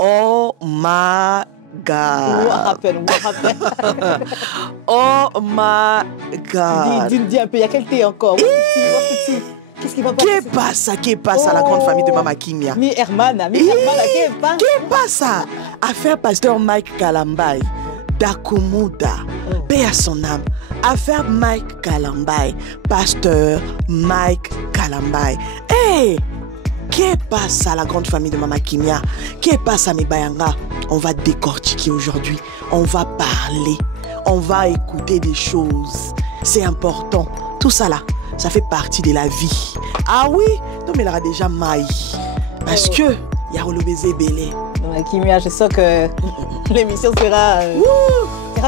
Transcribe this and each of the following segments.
Oh my God. Moi, rappelle. Oh my God. Dis un peu, il y a quel thé encore? Petit. Qu'est-ce qui va passer? Qu'est pas ça, la grande famille de Mama Kimia? Mi hermana, qu'est pas ça? Affaire pasteur Mike Kalambai, Dakumuda, paix à son âme. Affaire Mike Kalambai, pasteur Mike Kalambai. Hey! Qu'est pas ça, la grande famille de Mama Kimia? Qu'est pas ça, mes bayanga? On va décortiquer aujourd'hui. On va parler. On va écouter des choses. C'est important. Tout ça là, ça fait partie de la vie. Ah oui? Non, mais il aura déjà maï. Parce que, il y a le baiser belé. Mama Kimia, je sens que l'émission sera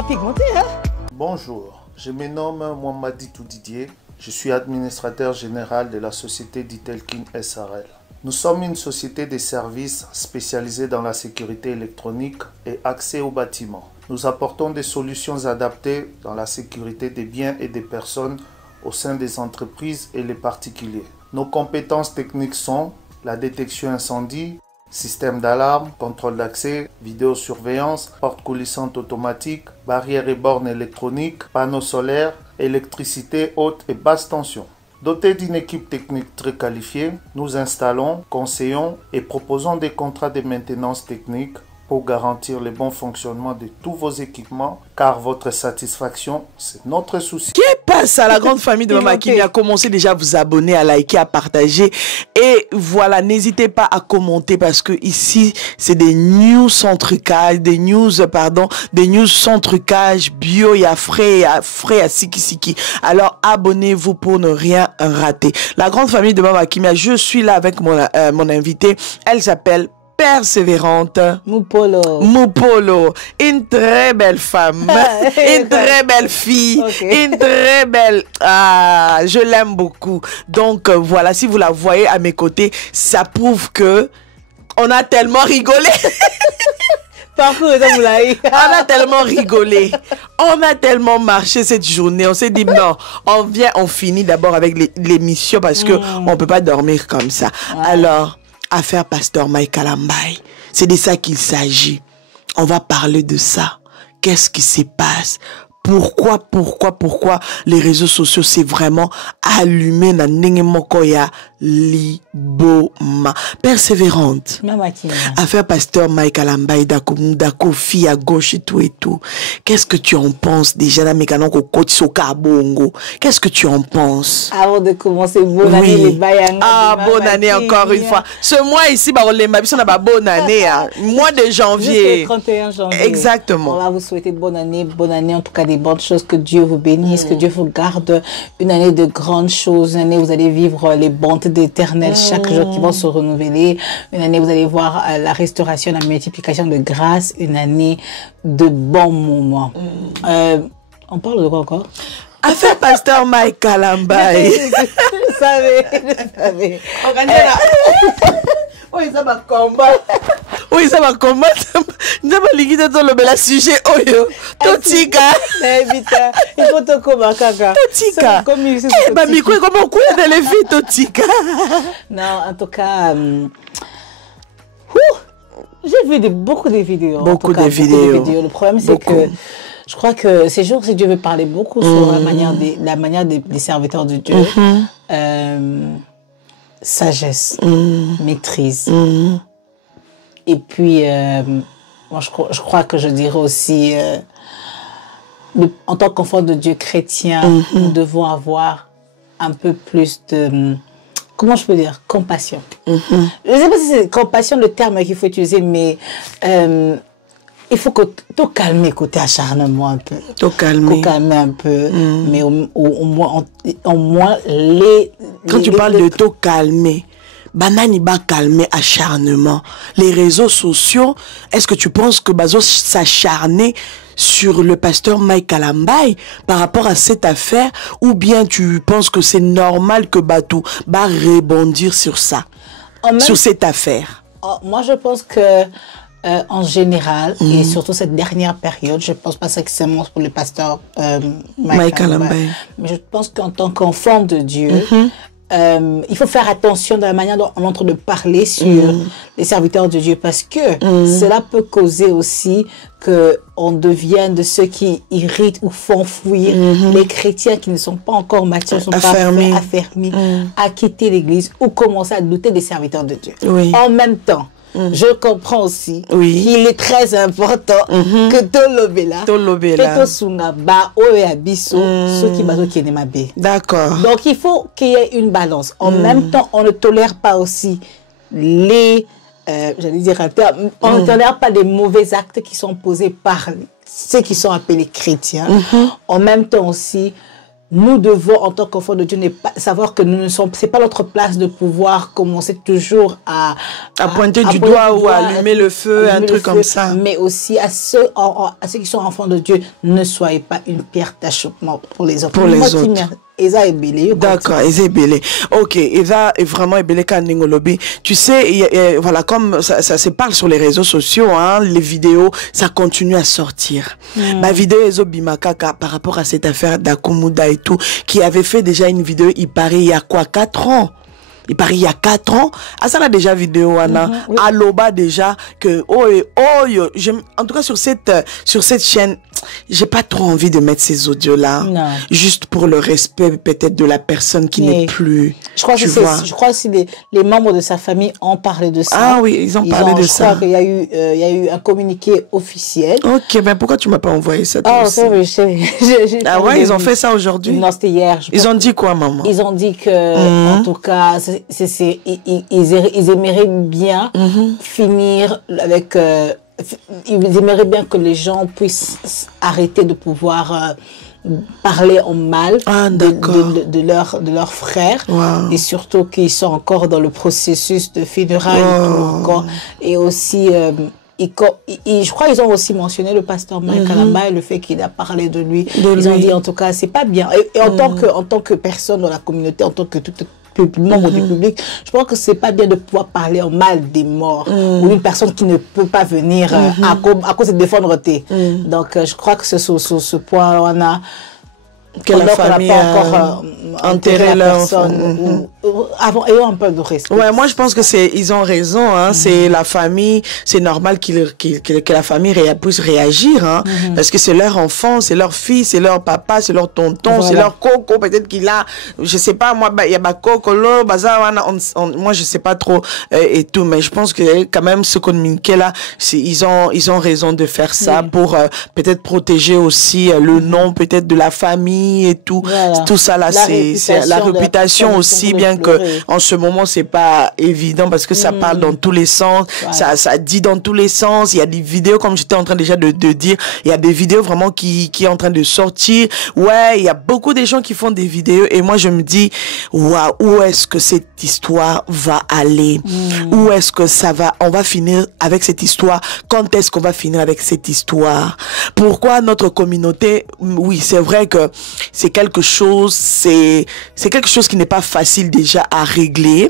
pigmentée. Hein? Bonjour, je me nomme Mohamadi Didier. Je suis administrateur général de la société Ditelkin SRL. Nous sommes une société de services spécialisée dans la sécurité électronique et accès aux bâtiments. Nous apportons des solutions adaptées dans la sécurité des biens et des personnes au sein des entreprises et les particuliers. Nos compétences techniques sont la détection incendie, système d'alarme, contrôle d'accès, vidéosurveillance, porte coulissante automatique, barrières et bornes électroniques, panneaux solaires, électricité haute et basse tension. Dotés d'une équipe technique très qualifiée, nous installons, conseillons et proposons des contrats de maintenance technique pour garantir le bon fonctionnement de tous vos équipements, car votre satisfaction, c'est notre souci. Qu'est passe à la grande famille de Mama Kimia? Commencez déjà à vous abonner, à liker, à partager. Et voilà, n'hésitez pas à commenter parce que ici, c'est des news sans trucage, des news sans trucage, bio, il y a frais, à siki. Alors, abonnez-vous pour ne rien rater. La grande famille de Mama Kimia, je suis là avec mon invité. Elle s'appelle Persévérante Mupolo, une très belle femme, une très belle fille, une très belle... Ah, je l'aime beaucoup. Donc voilà, si vous la voyez à mes côtés, ça prouve que on a tellement rigolé. On a tellement rigolé, on a tellement marché cette journée. On s'est dit non, on finit d'abord avec l'émission parce que on peut pas dormir comme ça. Alors, affaire pasteur Mike Kalambai, c'est de ça qu'il s'agit. On va parler de ça. Qu'est-ce qui se passe? Pourquoi les réseaux sociaux c'est vraiment allumé na ndenge moko ya liboma. Persévérante. Mama Kimia. Affaire pasteur Mike Kalambai dako fille à gauche et tout. Qu'est-ce que tu en penses déjà na mekano ko koti soka bongo? Qu'est-ce que tu en penses? Avant de commencer, bonne année les bayanga. Ah, bonne année encore une fois. Ce mois ici ba olemba biso na ba bonne année mois de janvier. Jusqu'au 31 janvier. Exactement. On va vous souhaiter bonne année en tout cas des bonnes choses, que Dieu vous bénisse, que Dieu vous garde, une année de grandes choses, une année où vous allez vivre les bontés d'éternel chaque jour qui vont se renouveler, une année où vous allez voir la restauration, la multiplication de grâce, une année de bons moments. On parle de quoi encore? Affaire pasteur Mike Kalambai. Je savais. Oui, ça va combattre. Oui, ça va combattre. Nous avons l'iguide dans le sujet. Oyo. Totika. Il faut te combattre, kaka. Totika. Eh, bah, Miko, comment couler dans les filles, Totika? Non, en tout cas, j'ai vu beaucoup de vidéos. Beaucoup de vidéos. Le problème, c'est que je crois que ces jours, si Dieu veut parler beaucoup sur la manière des serviteurs de Dieu, sagesse, maîtrise. Et puis, moi, je crois que je dirais aussi, en tant qu'enfant de Dieu chrétien, nous devons avoir un peu plus de, comment je peux dire, compassion. Je ne sais pas si c'est compassion le terme qu'il faut utiliser, mais il faut que tu calmes côté acharnement un peu. Tu calmer un peu, mais au moins les... Quand tu parles de te calmer, banani ba calmer acharnement. Les réseaux sociaux, est-ce que tu penses que Bazo s'acharner sur le pasteur Mike Kalambai par rapport à cette affaire, ou bien tu penses que c'est normal que Batou va rebondir sur ça, sur cette affaire? Moi, je pense que en général, et surtout cette dernière période, je ne pense pas seulement pour le pasteur Mike Kalambai, mais je pense qu'en tant qu'enfant de Dieu, il faut faire attention dans la manière dont on est en train de parler sur les serviteurs de Dieu, parce que cela peut causer aussi qu'on devienne de ceux qui irritent ou font fuir les chrétiens qui ne sont pas encore matures, ne sont pas affermis à quitter l'église ou commencer à douter des serviteurs de Dieu. En même temps, je comprends aussi qu'il est très important que D'accord. Donc il faut qu'il y ait une balance. En même temps, on ne tolère pas aussi les j'allais dire un terme, on ne tolère pas les mauvais actes qui sont posés par ceux qui sont appelés chrétiens. En même temps aussi, nous devons, en tant qu'enfants de Dieu, savoir que nous ne sommes, c'est pas notre place de pouvoir commencer toujours à pointer du doigt ou à allumer le feu, un truc comme ça. Mais aussi à ceux qui sont enfants de Dieu, ne soyez pas une pierre d'achoppement pour les autres. Pour les autres. D'accord, Eza Ebele. Ok, Eza est vraiment Ebele Kaningolobi. Tu sais, voilà, comme ça se parle sur les réseaux sociaux, hein, les vidéos, ça continue à sortir. Ma vidéo Ezo Bimakaka par rapport à cette affaire d'Akumuda et tout, qui avait fait déjà une vidéo, il paraît, il y a quoi, 4 ans? Il paraît il y a 4 ans. Ah, ça, là, déjà vidéo, Anna. Aloba, déjà, que, en tout cas, sur cette chaîne, j'ai pas trop envie de mettre ces audios-là. Juste pour le respect, peut-être, de la personne qui n'est plus. Je crois que les membres de sa famille ont parlé de ça. Ah oui, ils ont parlé de ça. Je crois qu'il y a eu un communiqué officiel. Ok, ben pourquoi tu m'as pas envoyé ça? Ah, ça, ah ouais, ils ont fait ça aujourd'hui? Non, c'était hier. Ils ont dit quoi, maman? Ils ont dit que, en tout cas, ils aimeraient bien finir avec ils aimeraient bien que les gens puissent arrêter de pouvoir parler en mal de leurs frères et surtout qu'ils sont encore dans le processus de funérailles et aussi je crois qu'ils ont aussi mentionné le pasteur Mike Kalamba et le fait qu'il a parlé de lui. Ils ont dit en tout cas c'est pas bien et en tant que personne dans la communauté, en tant que membre du public, je pense que c'est pas bien de pouvoir parler en mal des morts ou d'une personne qui ne peut pas venir à cause de défendre donc je crois que c'est sur ce point on a que la famille a enterré la personne avant ayant un peu de respect. Ouais, moi je pense que ils ont raison, hein. C'est la famille, c'est normal que la famille puisse réagir, hein, parce que c'est leur enfant, c'est leur fils, c'est leur papa, c'est leur tonton, c'est leur coco, peut-être qu'il a, je sais pas, moi, il y a ma coco, moi je sais pas trop, et tout, mais je pense que quand même ce communiqué là, ils ont raison de faire ça pour peut-être protéger aussi le nom peut-être de la famille et tout. Tout ça là, c'est la réputation aussi, bien que en ce moment c'est pas évident parce que ça parle dans tous les sens, ça dit dans tous les sens. Il y a des vidéos, comme j'étais en train déjà de dire, il y a des vidéos vraiment qui est en train de sortir. Ouais, il y a beaucoup de gens qui font des vidéos et moi je me dis waouh, où est-ce que cette histoire va aller? Où est-ce que on va finir avec cette histoire? Quand est-ce qu'on va finir avec cette histoire? Pourquoi notre communauté? Oui, c'est vrai que c'est quelque chose qui n'est pas facile déjà à régler,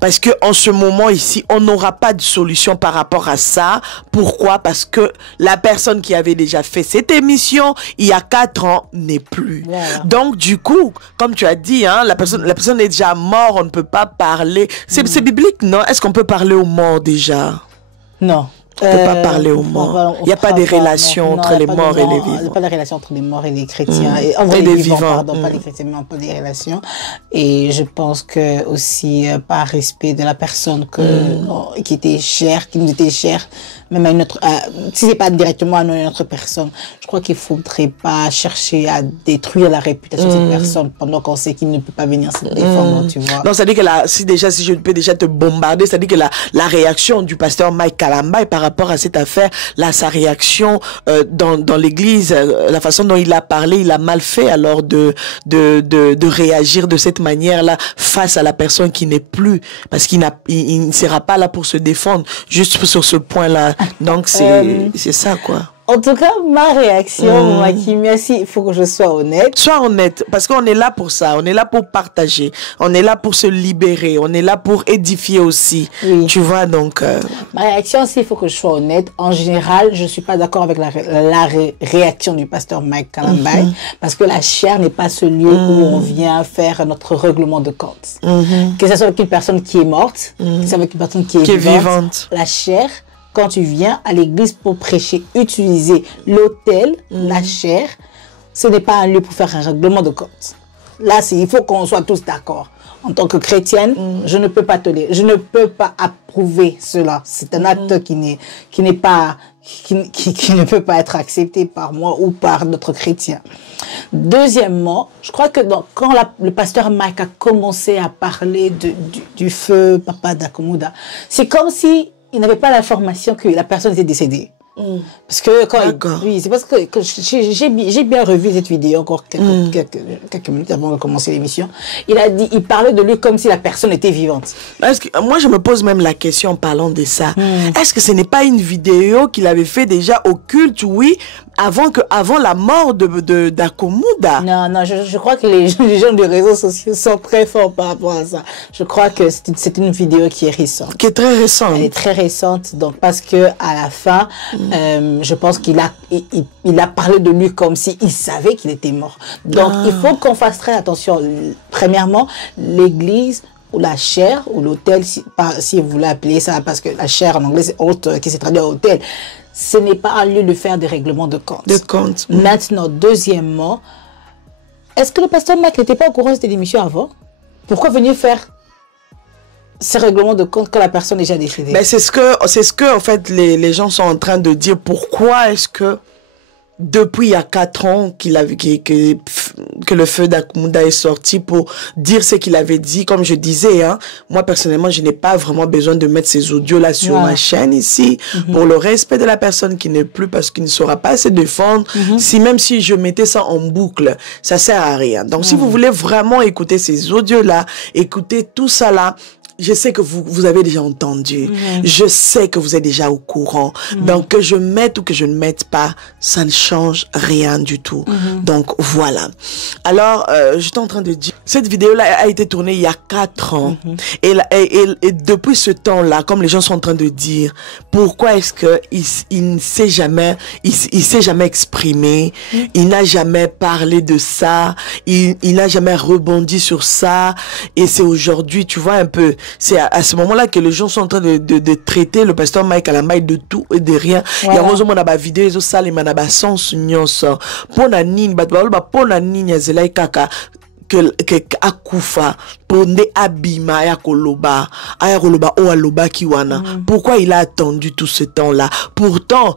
parce que en ce moment ici, on n'aura pas de solution par rapport à ça. Pourquoi? Parce que la personne qui avait déjà fait cette émission il y a 4 ans n'est plus. Donc du coup, comme tu as dit, hein, la personne est déjà morte, on ne peut pas parler. C'est biblique, non? Est-ce qu'on peut parler aux morts déjà? Non. On ne peut pas parler aux morts. Il n'y a pas de relation entre les morts et les vivants. Il n'y a pas de relation entre les morts et les chrétiens. Et entre les vivants, pardon, pas les chrétiens, mais pas des relations. Et je pense que aussi, par respect de la personne qui était chère, qui nous était chère, même à une autre, si c'est pas directement à une autre personne, je crois qu'il faudrait pas chercher à détruire la réputation de cette personne pendant qu'on sait qu'il ne peut pas venir se défendre, tu vois. Non, ça dit que si je peux déjà te bombarder, ça dit que la réaction du pasteur Mike Kalamba par rapport à cette affaire, là, sa réaction dans l'église, la façon dont il a parlé, il a mal fait alors de réagir de cette manière-là face à la personne qui n'est plus, parce qu'il ne sera pas là pour se défendre, juste sur ce point-là. Donc c'est ça, quoi. En tout cas, ma réaction, merci, il faut que je sois honnête. Sois honnête, parce qu'on est là pour ça, on est là pour partager, on est là pour se libérer, on est là pour édifier aussi. Oui. Tu vois, donc... Ma réaction, c'est il faut que je sois honnête. En général, je ne suis pas d'accord avec la réaction du pasteur Mike Kalambaye, parce que la chair n'est pas ce lieu où on vient faire notre règlement de compte. Que ce soit avec une personne qui est morte, que ce soit avec une personne qui est vivante. La chair... Quand tu viens à l'église pour prêcher, utiliser l'autel, la chair, ce n'est pas un lieu pour faire un règlement de compte. Là, il faut qu'on soit tous d'accord. En tant que chrétienne, je ne peux pas tolérer, je ne peux pas approuver cela. C'est un acte qui ne peut pas être accepté par moi ou par d'autres chrétiens. Deuxièmement, je crois que quand le pasteur Mike a commencé à parler du feu Papa Dakomuda, c'est comme si il n'avait pas l'information que la personne était décédée. Parce que quand oui, c'est parce que j'ai bien revu cette vidéo encore quelques minutes avant de commencer l'émission. Il parlait de lui comme si la personne était vivante. Moi, je me pose même la question en parlant de ça. Est-ce que ce n'est pas une vidéo qu'il avait fait déjà au culte, oui, avant la mort de Dakomuda? Non, je crois que les gens des réseaux sociaux sont très forts par rapport à ça. Je crois que c'est une vidéo qui est récente. Qui est très récente. Elle est très récente, donc parce que à la fin, je pense qu'il a parlé de lui comme s'il savait qu'il était mort. Donc il faut qu'on fasse très attention. Premièrement, l'église ou la chair ou l'autel, si vous voulez appeler ça, parce que la chair en anglais c'est altar, qui s'est traduit à autel. Ce n'est pas un lieu de faire des règlements de compte. Maintenant, deuxièmement, est-ce que le pasteur Mike n'était pas au courant de cette émission avant? Pourquoi venir faire ces règlements de compte quand la personne est déjà décédée? Ben c'est ce que en fait les gens sont en train de dire. Pourquoi est-ce que depuis il y a 4 ans que le feu d'Akoumuda est sorti pour dire ce qu'il avait dit, comme je disais, hein, moi personnellement je n'ai pas vraiment besoin de mettre ces audios là sur ma chaîne ici, pour le respect de la personne qui n'est plus, parce qu'il ne saura pas se défendre. Même si je mettais ça en boucle, ça sert à rien. Donc si vous voulez vraiment écouter ces audios là, écouter tout ça là, je sais que vous avez déjà entendu. Je sais que vous êtes déjà au courant. Donc, que je mette ou que je ne mette pas, ça ne change rien du tout. Donc, voilà. Alors, j'étais en train de dire, cette vidéo-là a été tournée il y a 4 ans. Et depuis ce temps-là, comme les gens sont en train de dire, pourquoi est-ce que il ne s'est jamais, il s'est jamais exprimé, il n'a jamais parlé de ça, il n'a jamais rebondi sur ça, et c'est aujourd'hui, tu vois un peu, c'est à ce moment-là que les gens sont en train de traiter le pasteur Mike Kalambaye de tout et de rien. Il y a vraiment une vidéo, ils ont salé, ils ont sens nyonso. Pona nini, pona nini azelai kaka. Que akufa ponde abima aya koloba o aloba kiwana. Pourquoi il a attendu tout ce temps-là? Pourtant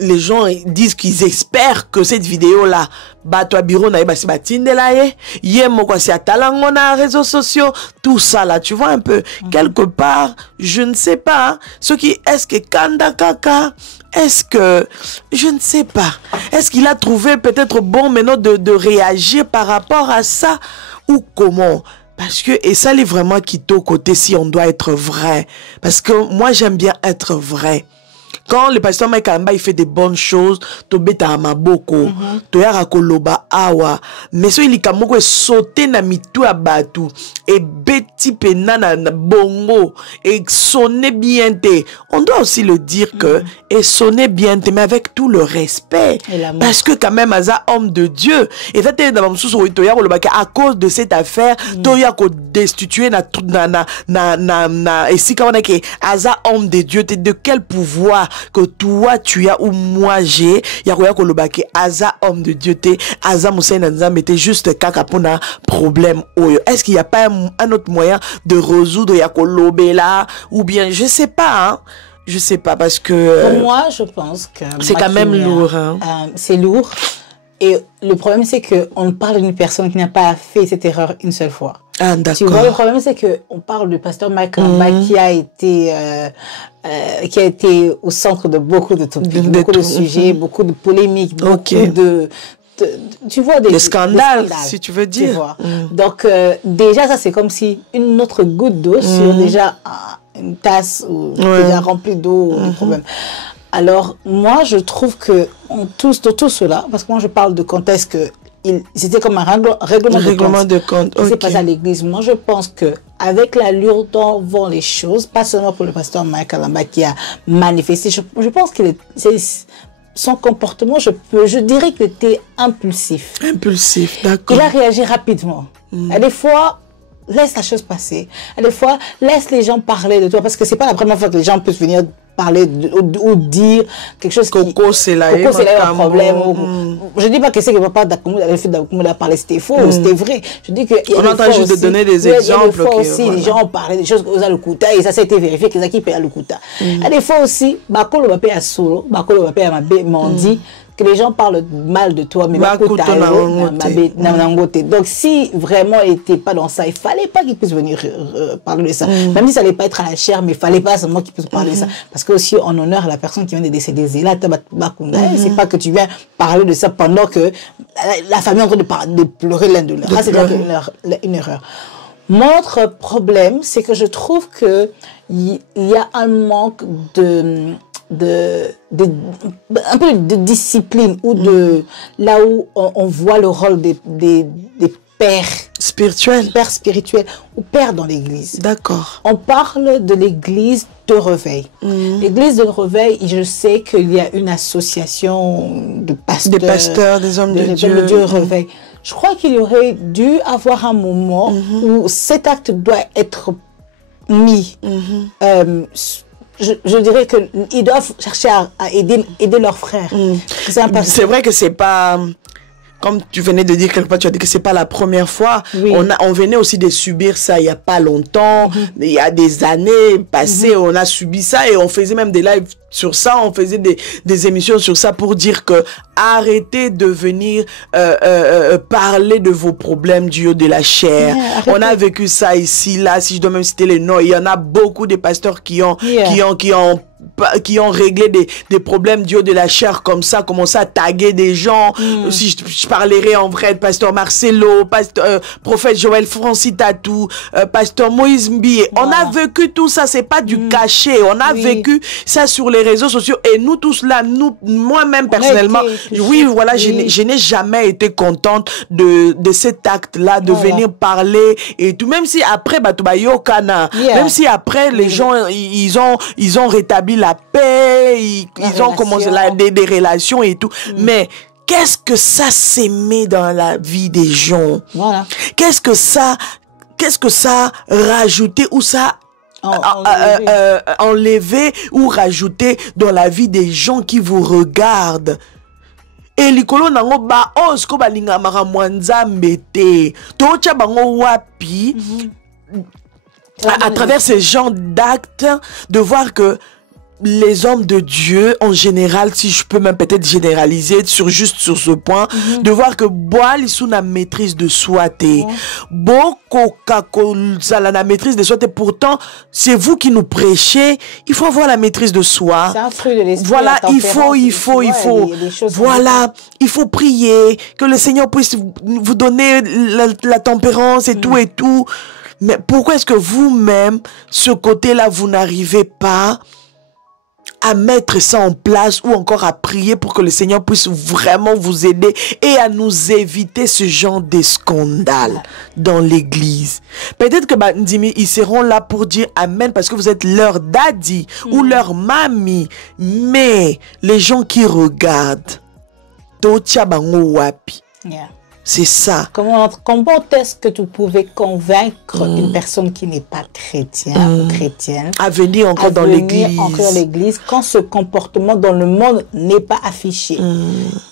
les gens disent qu'ils espèrent que cette vidéo là bato biro na basi batindela ye moko si atalango na réseaux sociaux, tout ça là, tu vois un peu quelque part, je ne sais pas ce qui est-ce que Kanda Kaka, est-ce que je ne sais pas, est-ce qu'il a trouvé peut-être bon maintenant de réagir par rapport à ça ou comment? Parce que, et ça est vraiment qui au côté si on doit être vrai, parce que moi j'aime bien être vrai. Quand le pasteur Mike Kalambaye fait des bonnes choses, to beta amaboko, to yara koloba awa, mais so il kamoko e sauté na mitu abatu, et beti pena na bongo, et sonner bien te. On doit aussi le dire que, et sonner bien te, mais avec tout le respect. Parce que quand même, aza homme de Dieu, et ça t'es dans mon to yara koloba, à cause de cette affaire, to yara ko destituer et si quand on a que aza homme de Dieu, de quel pouvoir que toi tu as ou moi j'ai, yakoya kolobaki aza homme de Dieu te, aza Moussaïna Nzambe te juste kaka pona problème oyo. Est-ce qu'il n'y a pas un autre moyen de résoudre yakolobela ou bien je sais pas hein? Je sais pas parce que pour moi je pense que c'est quand même lourd hein? C'est lourd et le problème c'est que on parle d'une personne qui n'a pas fait cette erreur une seule fois. Ah, d'accord. Tu vois, le problème, c'est que on parle du pasteur Mike Kalambaye qui a été au centre de beaucoup de topics, beaucoup de sujets, beaucoup de polémiques, beaucoup de tu vois, des scandales, si tu veux dire. Tu vois. Donc, déjà, ça, c'est comme si une autre goutte d'eau sur déjà une tasse ou déjà remplie d'eau, des problèmes. Alors, moi, je trouve que tout cela, parce que moi, je parle de contexte que c'était comme un règlement de compte qui s'est passé à l'église. Moi, je pense que avec l'allure dont vont les choses, pas seulement pour le pasteur Mike Kalamba qui a manifesté, je pense que son comportement, je dirais qu'il était impulsif. Impulsif, d'accord. Il a réagi rapidement. Et des fois, laisse la chose passer. Et des fois, laisse les gens parler de toi, parce que c'est pas la première fois que les gens peuvent venir parler ou dire quelque chose Coco, c'est là un problème. Je dis pas que c'est que papa le fait d'Akoumou a parlé, c'était faux, c'était vrai. Je dis que on entend juste de donner des exemples. Des fois aussi, les gens ont parlé des choses aux Alukuta et ça a été vérifié qu'ils ont qui payent Alukuta. Et des fois aussi, Bakolo va payer à Solo, Bakolo va payer à Mabé, m'ont dit que les gens parlent mal de toi, mais donc si vraiment il n'était pas dans ça, il fallait pas qu'il puisse venir parler de ça. Même si ça n'allait pas être à la chair, mais il fallait pas seulement qu'il puisse parler de ça. Parce que aussi en honneur à la personne qui vient de décéder, c'est c'est pas que tu viens parler de ça pendant que la famille est en train de pleurer l'un de l'autre. Ça, c'est une erreur. Mon autre problème, c'est que je trouve que il y a un manque un peu de discipline ou là où on voit le rôle des pères spirituels ou pères dans l'église. D'accord. On parle de l'église de Réveil. L'église de Réveil, je sais qu'il y a une association de pasteurs, des pasteurs, des hommes de Dieu. Réveil. Je crois qu'il y aurait dû avoir un moment où cet acte doit être mis. Je dirais qu'ils doivent chercher à aider leurs frères. C'est vrai que c'est pas... Comme tu venais de dire quelque part, tu as dit que c'est pas la première fois. Oui. On venait aussi de subir ça il y a pas longtemps. Il y a des années passées, on a subi ça et on faisait même des lives sur ça. On faisait des émissions sur ça pour dire que arrêtez de venir parler de vos problèmes du haut de la chair. On a vécu ça ici, là, si je dois même citer les noms. Il y en a beaucoup de pasteurs qui ont réglé des problèmes du haut de la chair comme ça, commencé à taguer des gens. Si je parlerai en vrai de pasteur Marcelo, prophète Joël Francis Tatou, pasteur Moïse Mbi. On a vécu tout ça, c'est pas du cachet. On a vécu ça sur les réseaux sociaux et nous tous là, moi-même personnellement, je n'ai jamais été contente de cet acte-là, de venir parler et tout. Même si après, même si après les gens, ils ont rétabli la paix, ils ont commencé des relations et tout. Mais qu'est-ce que ça s'émet dans la vie des gens? Voilà. Qu'est-ce que ça rajouté ou ça enlever ou rajouter dans la vie des gens qui vous regardent? Et likolo nango ba osko balinga mara mwanzambe te tocha bango wapi à travers ces genres d'actes, de voir que les hommes de Dieu, en général, si je peux même peut-être généraliser juste sur ce point, de voir que boali sous la maîtrise de soi, beaucoup la maîtrise de soi, pourtant, c'est vous qui nous prêchez, il faut avoir la maîtrise de soi. C'est un fruit de l'esprit. Voilà, il faut prier, que le Seigneur puisse vous donner la tempérance et tout. Mais pourquoi est-ce que vous-même, ce côté-là, vous n'arrivez pas à mettre ça en place ou encore à prier pour que le Seigneur puisse vraiment vous aider et à nous éviter ce genre de scandale dans l'église? Peut-être que Ndimi, ils seront là pour dire amen parce que vous êtes leur daddy ou leur mamie, mais les gens qui regardent, c'est ça. Comment est-ce que tu pouvais convaincre une personne qui n'est pas chrétienne ou chrétienne à venir encore dans l'église quand ce comportement dans le monde n'est pas affiché?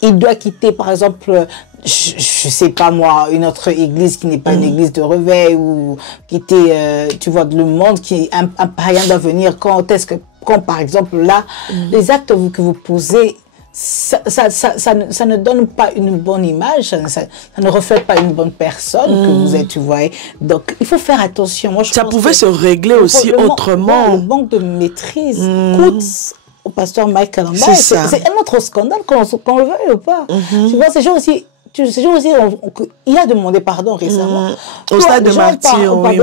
Il doit quitter, par exemple, je sais pas moi, une autre église qui n'est pas une église de réveil ou quitter, tu vois, le monde qui un païen doit venir. Quand par exemple là, les actes que vous posez, ça ne donne pas une bonne image, ça ne reflète pas une bonne personne que vous êtes, tu vois. Donc, il faut faire attention. Moi, ça pouvait se régler aussi autrement. Le manque de maîtrise coûte au pasteur Mike Kalamba. C'est un autre scandale, qu'on le veuille ou pas. Tu vois, ces gens aussi, tu sais aussi, il a demandé pardon récemment. Au stade de martyr, oui.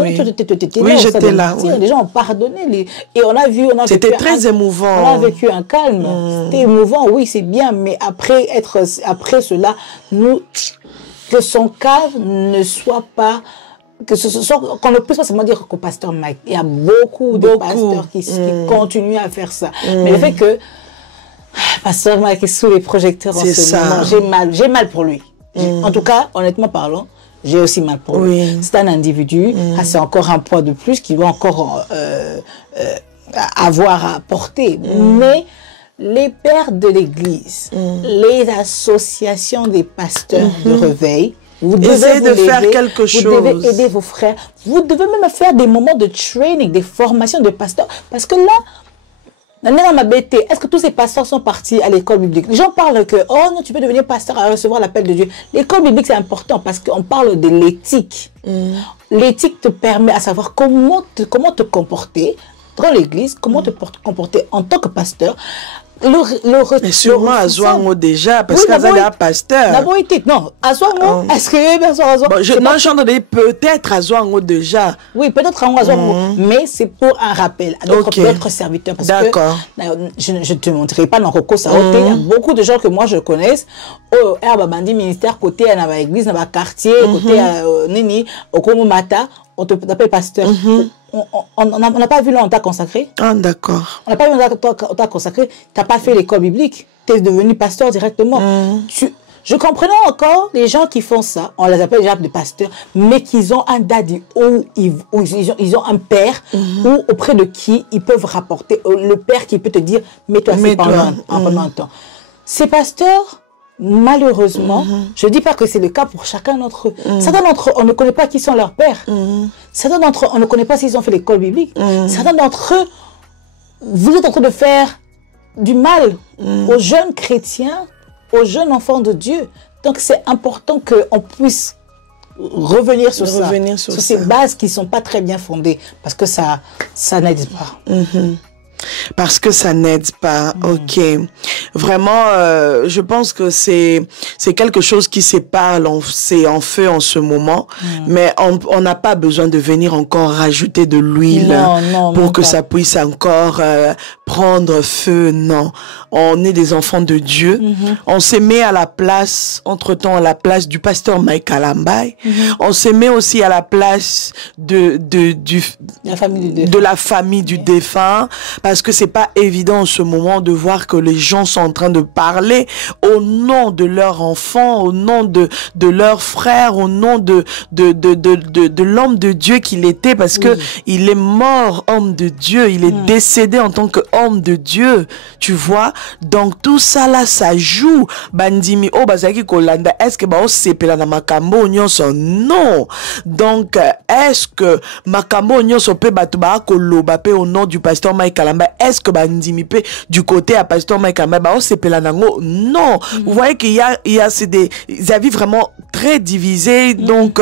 Oui, j'étais là. Oui. Les gens ont pardonné. Et on a vu... C'était très émouvant. On a vécu un calme. C'était émouvant, oui, c'est bien. Mais après cela, que son cas ne soit pas... qu'on ne puisse pas seulement dire qu'au pasteur Mike. Il y a beaucoup de pasteurs qui continuent à faire ça. Mais le fait que pasteur Mike est sous les projecteurs en ce moment, j'ai mal pour lui. En tout cas, honnêtement parlant, j'ai aussi mal pour lui. C'est un individu, c'est encore un poids de plus qu'il va encore avoir à porter. Mais les pères de l'Église, les associations des pasteurs de réveil, vous devez de faire quelque chose. Vous devez aider vos frères. Vous devez même faire des moments de training, des formations de pasteurs. Parce que là, est-ce que tous ces pasteurs sont partis à l'école biblique? Les gens parlent que, oh non, tu peux devenir pasteur à recevoir l'appel de Dieu. L'école biblique, c'est important parce qu'on parle de l'éthique. L'éthique te permet à savoir comment te comporter dans l'église, comment te comporter en tant que pasteur. Mais sûrement à Zouango déjà, parce qu'il y a un pasteur. Non, à Zouango, est-ce que y a personne à Zouango? Je n'entends peut-être à Zouango déjà. Oui, peut-être à Zouango, mais c'est pour un rappel à d'autres serviteurs. D'accord. Je ne te montrerai pas dans Roko Saoté. Il y a beaucoup de gens que moi je connaisse. Au Herbabandi ministère, côté à la église, dans le quartier, côté à Nini, au Komomata, on t'appelle pasteur. On n'a pas vu là, on t'a consacré. Ah, d'accord. On n'a pas vu là, on t'a consacré. Tu n'as pas fait l'école biblique. Tu es devenu pasteur directement. Je comprenais encore les gens qui font ça. On les appelle déjà des pasteurs, mais qu'ils ont un daddy ou ils ont un père ou auprès de qui ils peuvent rapporter. Le père qui peut te dire, mets-toi pendant un temps. Ces pasteurs, malheureusement, je ne dis pas que c'est le cas pour chacun d'entre eux. Certains d'entre eux, on ne connaît pas qui sont leurs pères. Certains d'entre eux, on ne connaît pas s'ils ont fait l'école biblique. Certains d'entre eux, vous êtes en train de faire du mal aux jeunes chrétiens, aux jeunes enfants de Dieu. Donc c'est important qu'on puisse revenir sur ces bases qui ne sont pas très bien fondées, parce que ça n'aide pas. Parce que ça n'aide pas, ok. Vraiment, je pense que c'est quelque chose qui sépare, c'est en feu en ce moment, mais on n'a pas besoin de venir encore rajouter de l'huile pour que ça puisse encore prendre feu, non. On est des enfants de Dieu, on s'est mis à la place, entre-temps à la place du pasteur Mike Kalambay, on s'est mis aussi à la place de la famille du défunt, parce que c'est pas évident en ce moment de voir que les gens sont en train de parler au nom de leur enfant, au nom de leur frère, au nom de l'homme de Dieu qu'il était, parce que il est mort homme de Dieu, il est décédé en tant qu'homme de Dieu, tu vois. Donc tout ça là, ça joue. Bandimi o bazaki kolanda, est-ce que ba o sepela na makambo nyonso? Non. Donc est-ce que makambo nyonso pe batu ba koloba pe au nom du pasteur Mike Kalambay? Est-ce que bandimi pe du côté à pasteur Mike Kalambay ba o sepela nango? Non. Vous voyez qu'il y a c'est des avis vraiment très divisés. Donc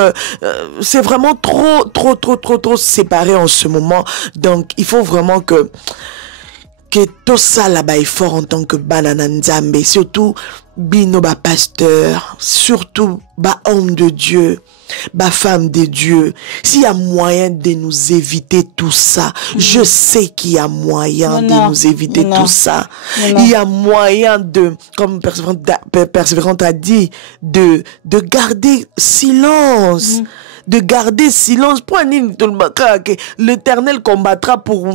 c'est vraiment trop séparé en ce moment. Donc il faut vraiment que tout ça là-bas est fort en tant que banana nzambe, surtout bino ba pasteur, surtout ba homme de Dieu, ba femme de Dieu. S'il y a moyen de nous éviter tout ça, je sais qu'il y a moyen de nous éviter tout ça. Il y a moyen de, comme Persévérante a dit, de garder silence. De garder silence. L'Éternel combattra pour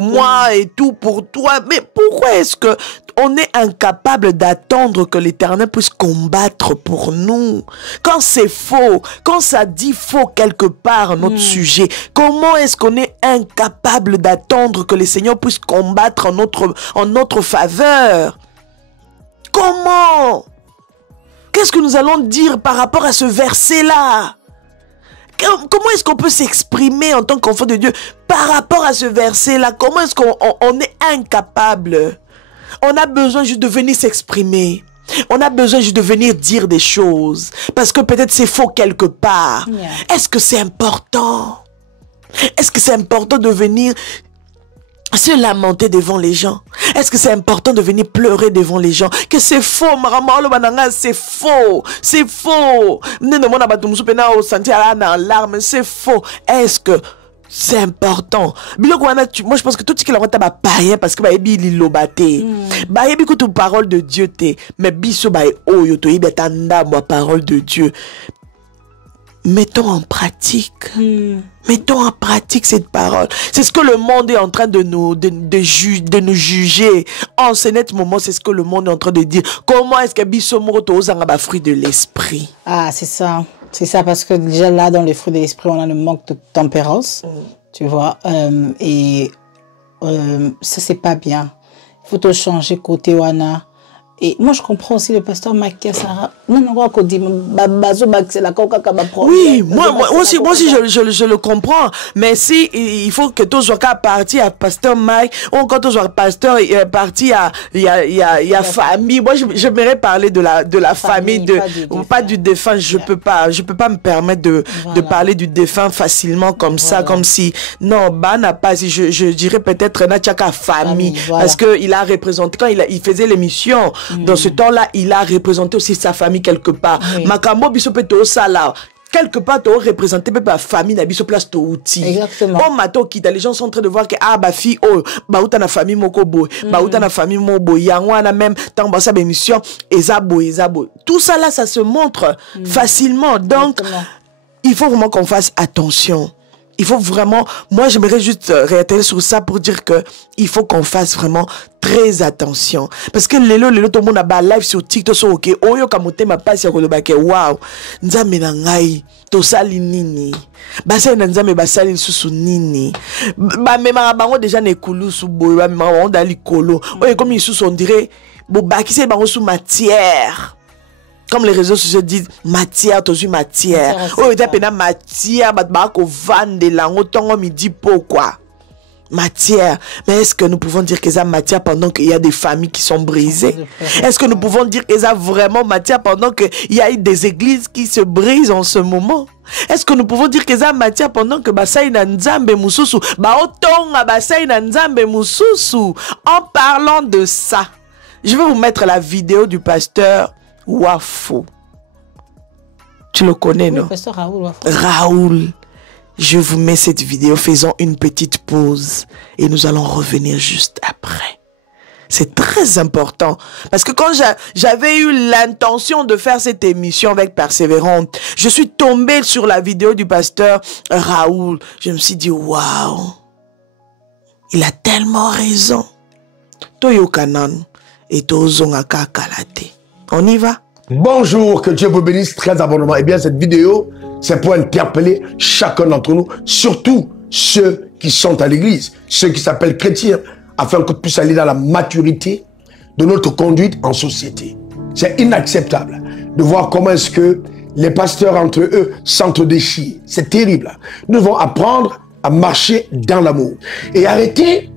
moi et tout pour toi. Mais pourquoi est-ce que on est incapable d'attendre que l'Éternel puisse combattre pour nous? Quand c'est faux, quand ça dit faux quelque part à notre sujet, comment est-ce qu'on est incapable d'attendre que le Seigneur puisse combattre en notre faveur? Comment? Qu'est-ce que nous allons dire par rapport à ce verset-là? Comment est-ce qu'on peut s'exprimer en tant qu'enfant de Dieu par rapport à ce verset-là? Comment est-ce qu'on est incapable? On a besoin juste de venir s'exprimer. On a besoin juste de venir dire des choses. Parce que peut-être c'est faux quelque part. Est-ce que c'est important? Est-ce que c'est important de venir se lamenter devant les gens? Est-ce que c'est important de venir pleurer devant les gens? Que c'est faux, c'est faux. C'est faux. C'est faux. Est-ce que c'est important? Moi, je pense que tout ce qui est là, païen parce que il lobate. Baïbi que toute parole de Dieu te, mais biso baï oyo to ibetanda moi parole de Dieu. Mettons en pratique. Mettons en pratique cette parole. C'est ce que le monde est en train de nous juger. En ce net moment, c'est ce que le monde est en train de dire. Comment est-ce que biso moto ozanga fruit de l'esprit? Ah, c'est ça. C'est ça, parce que déjà là, dans les fruits de l'esprit, on a le manque de tempérance. Tu vois. Ça, c'est pas bien. Il faut te changer côté wana. Et moi, je comprends aussi le pasteur Makia Sarah. Oui, moi aussi, je le comprends. Mais si il faut que tu sois parti à pasteur Mike, ou quand tu sois pasteur parti à famille. Moi, j'aimerais parler de la famille, pas du défunt. Je peux pas me permettre de parler du défunt facilement comme ça, comme si non, n'a pas. Si je dirais peut-être Natchaka famille, parce que il a représenté quand il faisait l'émission. Dans ce temps-là, il a représenté aussi sa famille quelque part. Makambo bisopeto sala. Quelque part, tu as représenté la famille, na biso place to outil. Exactement. Oh, mato kita, les gens sont en train de voir que, ah, ba fille, oh, ba outa na famille moko boy, ba outa na famille mo boy, yangwa na même, tant ba sa émission, ezabo. Tout ça là, ça se montre facilement. Donc, il faut vraiment qu'on fasse attention. Il faut vraiment, moi j'aimerais juste réitérer sur ça pour dire que il faut qu'on fasse vraiment très attention. Parce que lelo tout le monde a live sur TikTok so ok, oyo kamote ma passe ya kolobake wow, nzambe na ngai to sali nini. Basa na nzambe basali susu nini. Ba mema bango déjà ne kulusu boy, ba mema bango dali kolo. Oyo comme ils on dirait bo bakise bango sous matière. Comme les réseaux sociaux disent, matière, tu matière. Oh, il y a peine matière, ko vendre lango tongo midi pourquoi? Matière. Mais est-ce que nous pouvons dire qu'ils ont matière pendant qu'il y a des familles qui sont brisées? Est-ce que nous pouvons dire qu'ils ont vraiment matière pendant qu'il y a des églises qui se brisent en ce moment? Est-ce que nous pouvons dire qu'ils ont matière pendant que Basai na Nzambe Mususu, Baotonga Basai na Nzambe Mususu? En parlant de ça, je vais vous mettre la vidéo du pasteur Wafo. Tu le connais, oui, non? Pasteur Raoul Wafo. Raoul. Je vous mets cette vidéo. Faisons une petite pause et nous allons revenir juste après. C'est très important. Parce que quand j'avais eu l'intention de faire cette émission avec Persévérance, je suis tombée sur la vidéo du pasteur Raoul. Je me suis dit, waouh, il a tellement raison. Toyo Kanan et Tozongaka Kalate. On y va? Bonjour, que Dieu vous bénisse très abondamment. Eh bien, cette vidéo, c'est pour interpeller chacun d'entre nous, surtout ceux qui sont à l'église, ceux qui s'appellent chrétiens, afin qu'on puisse aller dans la maturité de notre conduite en société. C'est inacceptable de voir comment est-ce que les pasteurs entre eux s'entre-déchirent. C'est terrible. Nous devons apprendre à marcher dans l'amour et arrêter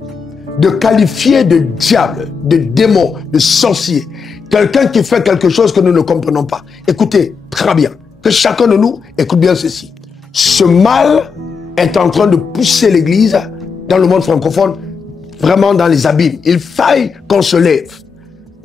de qualifier de diable, de démon, de sorcier, quelqu'un qui fait quelque chose que nous ne comprenons pas. Écoutez, très bien, que chacun de nous écoute bien ceci. Ce mal est en train de pousser l'Église dans le monde francophone, vraiment dans les abîmes. Il faille qu'on se lève.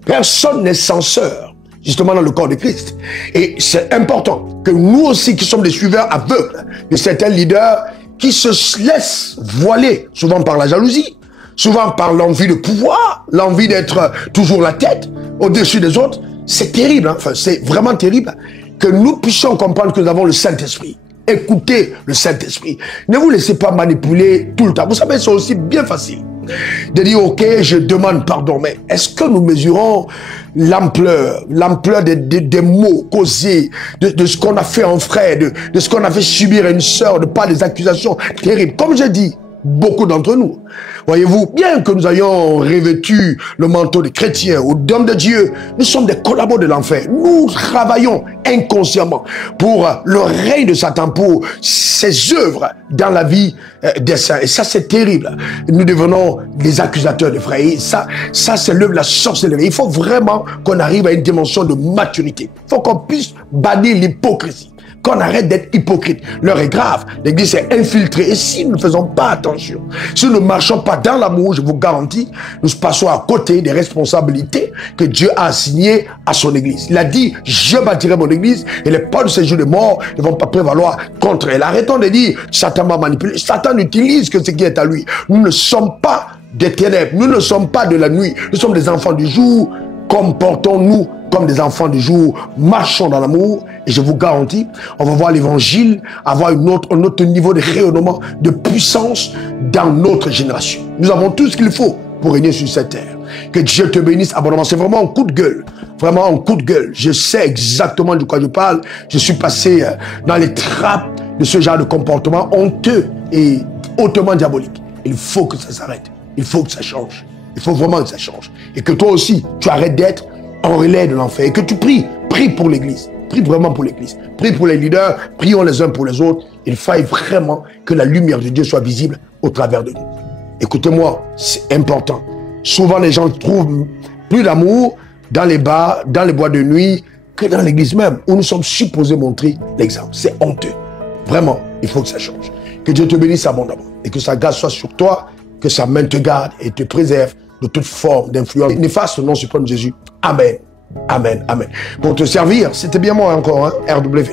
Personne n'est censeur, justement dans le corps de Christ. Et c'est important que nous aussi, qui sommes des suiveurs aveugles de certains leaders, qui se laissent voiler, souvent par la jalousie, souvent par l'envie de pouvoir, l'envie d'être toujours la tête au-dessus des autres. C'est terrible, hein? Enfin, c'est vraiment terrible que nous puissions comprendre que nous avons le Saint-Esprit. Écoutez le Saint-Esprit. Ne vous laissez pas manipuler tout le temps. Vous savez, c'est aussi bien facile de dire, ok, je demande pardon, mais est-ce que nous mesurons l'ampleur des mots causés, de ce qu'on a fait en frère, de ce qu'on a fait subir à une sœur, de pas des accusations terribles. Comme je dis, beaucoup d'entre nous, voyez-vous, bien que nous ayons revêtu le manteau de chrétien ou d'homme de Dieu, nous sommes des collabos de l'enfer. Nous travaillons inconsciemment pour le règne de Satan, pour ses œuvres dans la vie des saints. Et ça, c'est terrible. Nous devenons des accusateurs de frères. Et ça c'est l'œuvre de la sorcellerie. Il faut vraiment qu'on arrive à une dimension de maturité. Il faut qu'on puisse bannir l'hypocrisie. qu'on arrête d'être hypocrite. L'heure est grave. L'église est infiltrée. Et si nous ne faisons pas attention, si nous ne marchons pas dans l'amour, je vous garantis, nous passons à côté des responsabilités que Dieu a assignées à son église. Il a dit, je bâtirai mon église et les pas de ces jours de mort ne vont pas prévaloir contre elle. Arrêtons de dire, Satan m'a manipulé. Satan n'utilise que ce qui est à lui. Nous ne sommes pas des ténèbres. Nous ne sommes pas de la nuit. Nous sommes des enfants du jour. Comportons-nous comme des enfants du jour, marchons dans l'amour, et je vous garantis, on va voir l'évangile avoir un autre niveau de rayonnement, de puissance dans notre génération. Nous avons tout ce qu'il faut pour régner sur cette terre. Que Dieu te bénisse abondamment. C'est vraiment un coup de gueule. Vraiment un coup de gueule. Je sais exactement de quoi je parle. Je suis passé dans les trappes de ce genre de comportement honteux et hautement diabolique. Il faut que ça s'arrête. Il faut que ça change. Il faut vraiment que ça change. Et que toi aussi, tu arrêtes d'être en relais de l'enfer. Et que tu pries. Prie pour l'église. Prie vraiment pour l'église. Prie pour les leaders. Prions les uns pour les autres. Il faille vraiment que la lumière de Dieu soit visible au travers de nous. Écoutez-moi, c'est important. Souvent, les gens trouvent plus d'amour dans les bars, dans les boîtes de nuit, que dans l'église même, où nous sommes supposés montrer l'exemple. C'est honteux. Vraiment, il faut que ça change. Que Dieu te bénisse abondamment. Et que sa grâce soit sur toi. Que sa main te garde et te préserve de toute forme d'influence néfaste au nom suprême de Jésus. Amen. Amen. Amen. Pour te servir, c'était bien moi encore, hein, RW,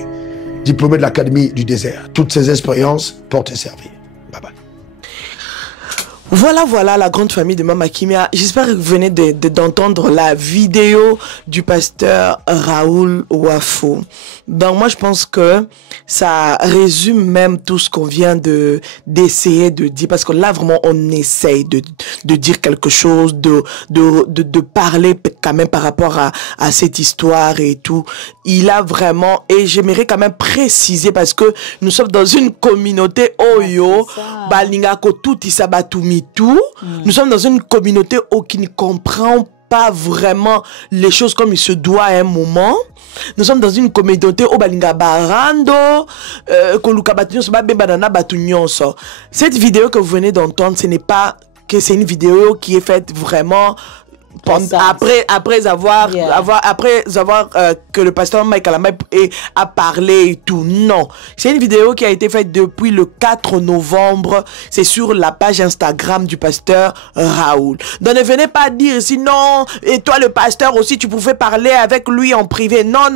diplômé de l'Académie du désert. Toutes ces expériences pour te servir. Bye bye. Voilà la grande famille de Mama Kimia. J'espère que vous venez d'entendre la vidéo du pasteur Raoul Wafo. Donc moi je pense que ça résume même tout ce qu'on vient d'essayer de dire, parce que là vraiment on essaye de dire quelque chose, de parler quand même par rapport à cette histoire et tout. Il a vraiment, et j'aimerais quand même préciser, parce que nous sommes dans une communauté Oyo, Balingako tout Isabatumi tout. Nous sommes dans une communauté qui ne comprend pas vraiment les choses comme il se doit à un moment. Nous sommes dans une communauté au Balinga Barando, cette vidéo que vous venez d'entendre, ce n'est pas que c'est une vidéo qui est faite vraiment après avoir que le pasteur Mike Kalamba a parlé et tout. Non, c'est une vidéo qui a été faite depuis le 4 novembre. C'est sur la page Instagram du pasteur Raoul. Donc ne venez pas dire sinon, et toi le pasteur aussi tu pouvais parler avec lui en privé. Non.